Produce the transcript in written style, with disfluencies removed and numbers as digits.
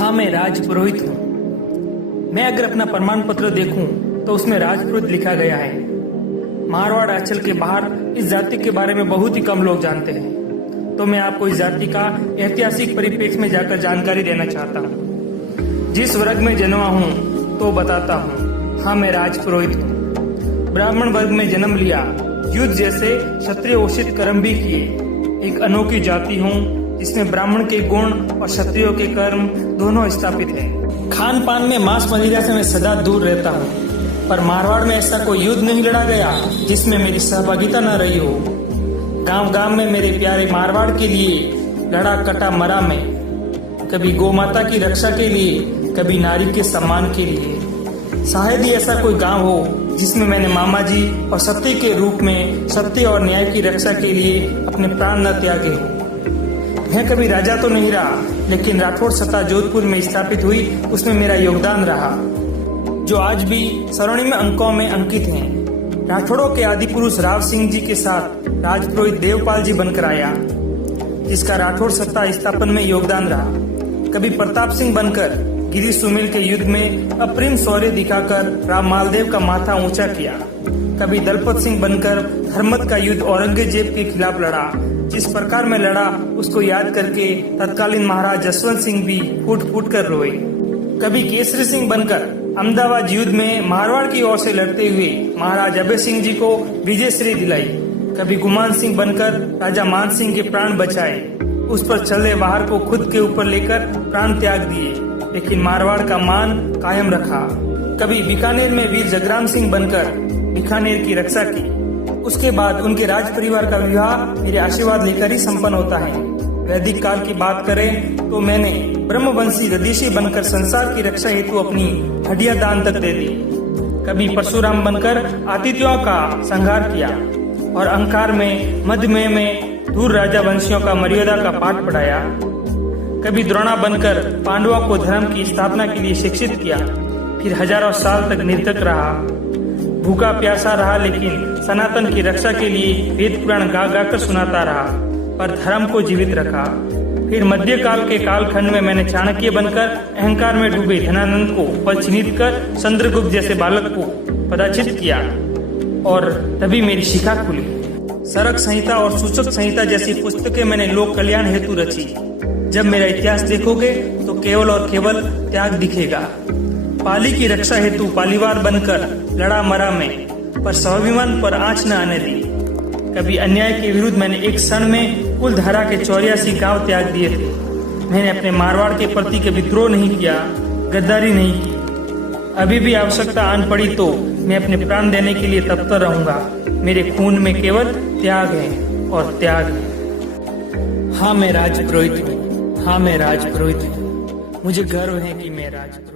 हाँ, मैं राजपुरोहित हूँ। मैं अगर अपना प्रमाण पत्र देखूं तो उसमें राजपुरोहित लिखा गया है। मारवाड़ अंचल के बाहर इस जाति के बारे में बहुत ही कम लोग जानते हैं, तो मैं आपको इस जाति का ऐतिहासिक परिप्रेक्ष्य में जाकर जानकारी देना चाहता हूँ। जिस वर्ग में जन्मा हूँ तो बताता हूँ। हाँ, मैं राजपुरोहित हूँ। ब्राह्मण वर्ग में जन्म लिया, युद्ध जैसे क्षत्रिय उचित कर्म भी किए। एक अनोखी जाति हूँ जिसमें ब्राह्मण के गुण और क्षत्रियों के कर्म दोनों स्थापित हैं। खान पान में मांस मदिरा से मैं सदा दूर रहता हूँ, पर मारवाड़ में ऐसा कोई युद्ध नहीं लड़ा गया जिसमें मेरी सहभागिता न रही हो। गांव गांव में मेरे प्यारे मारवाड़ के लिए लड़ा कटा मरा मैं, कभी गौ माता की रक्षा के लिए, कभी नारी के सम्मान के लिए। शायद ही ऐसा कोई गांव हो जिसमें मैंने मामा जी और सत्य के रूप में सत्य और न्याय की रक्षा के लिए अपने प्राण न त्यागे हो। मैं कभी राजा तो नहीं रहा, लेकिन राठौड़ सत्ता जोधपुर में स्थापित हुई, उसमें मेरा योगदान रहा, जो आज भी स्वर्णिम अंकों में अंकित हैं। राठौड़ों के आदि पुरुष राव सिंह जी के साथ राजपुरोहित देवपाल जी बनकर आया, जिसका राठौड़ सत्ता स्थापन में योगदान रहा। कभी प्रताप सिंह बनकर गिरी सुमेल के युद्ध में अप्रिम शौर्य दिखाकर राम मालदेव का माथा ऊंचा किया। कभी दलपत सिंह बनकर धर्मत का युद्ध औरंगजेब के खिलाफ लड़ा। जिस प्रकार में लड़ा उसको याद करके तत्कालीन महाराज जसवंत सिंह भी फूट फूट कर रोए। कभी केसरी सिंह बनकर अहमदाबाद युद्ध में मारवाड़ की ओर से लड़ते हुए महाराज अभय सिंह जी को विजयश्री दिलाई। कभी गुमान सिंह बनकर राजा मान सिंह के प्राण बचाए, उस पर चले वाहर को खुद के ऊपर लेकर प्राण त्याग दिए, लेकिन मारवाड़ का मान कायम रखा। कभी बीकानेर में वीर जगराम सिंह बनकर बीकानेर की रक्षा की। उसके बाद उनके राज परिवार का विवाह मेरे आशीर्वाद लेकर ही संपन्न होता है। वैदिक काल की बात करें तो मैंने ब्रह्मवंशी रदीशी बनकर संसार की रक्षा हेतु अपनी हड्डियां दान तक दे दी। कभी परशुराम बनकर आतिथ्यों का संहार किया और अहंकार में मध्यमय में दूर राजा वंशियों का मर्यादा का पाठ पढ़ाया। कभी द्रोणा बनकर पांडवों को धर्म की स्थापना के लिए शिक्षित किया, फिर हजारों साल तक निर्धक रहा, भूखा प्यासा रहा, लेकिन सनातन की रक्षा के लिए वेद पुराण गा गा कर सुनाता रहा, पर धर्म को जीवित रखा। फिर मध्यकाल के कालखंड में मैंने चाणक्य बनकर अहंकार में डूबे धनानंद को पद चिन्हित कर चंद्रगुप्त जैसे बालक को पदाचित किया, और तभी मेरी शिखा खुली। सरक संहिता और सूचक संहिता जैसी पुस्तकें मैंने लोक कल्याण हेतु रची। जब मेरा इतिहास देखोगे तो केवल और केवल त्याग दिखेगा। पाली की रक्षा हेतु पालीवार बनकर लड़ा मरा में, पर स्वाभिमान पर आंच न आने दी। कभी अन्याय के विरुद्ध मैंने एक क्षण में कुल धारा के 84 गांव त्याग दिए थे। मैंने अपने मारवाड़ के प्रति कभी द्रोह नहीं किया, गद्दारी नहीं की। अभी भी आवश्यकता आन पड़ी तो मैं अपने प्राण देने के लिए तत्पर रहूंगा। मेरे खून में केवल त्याग है और त्याग है। हाँ, मैं राजपुरोहित हूँ। हाँ, मैं राजपुरोहित हूँ। मुझे गर्व है कि मैं राजपुरोहित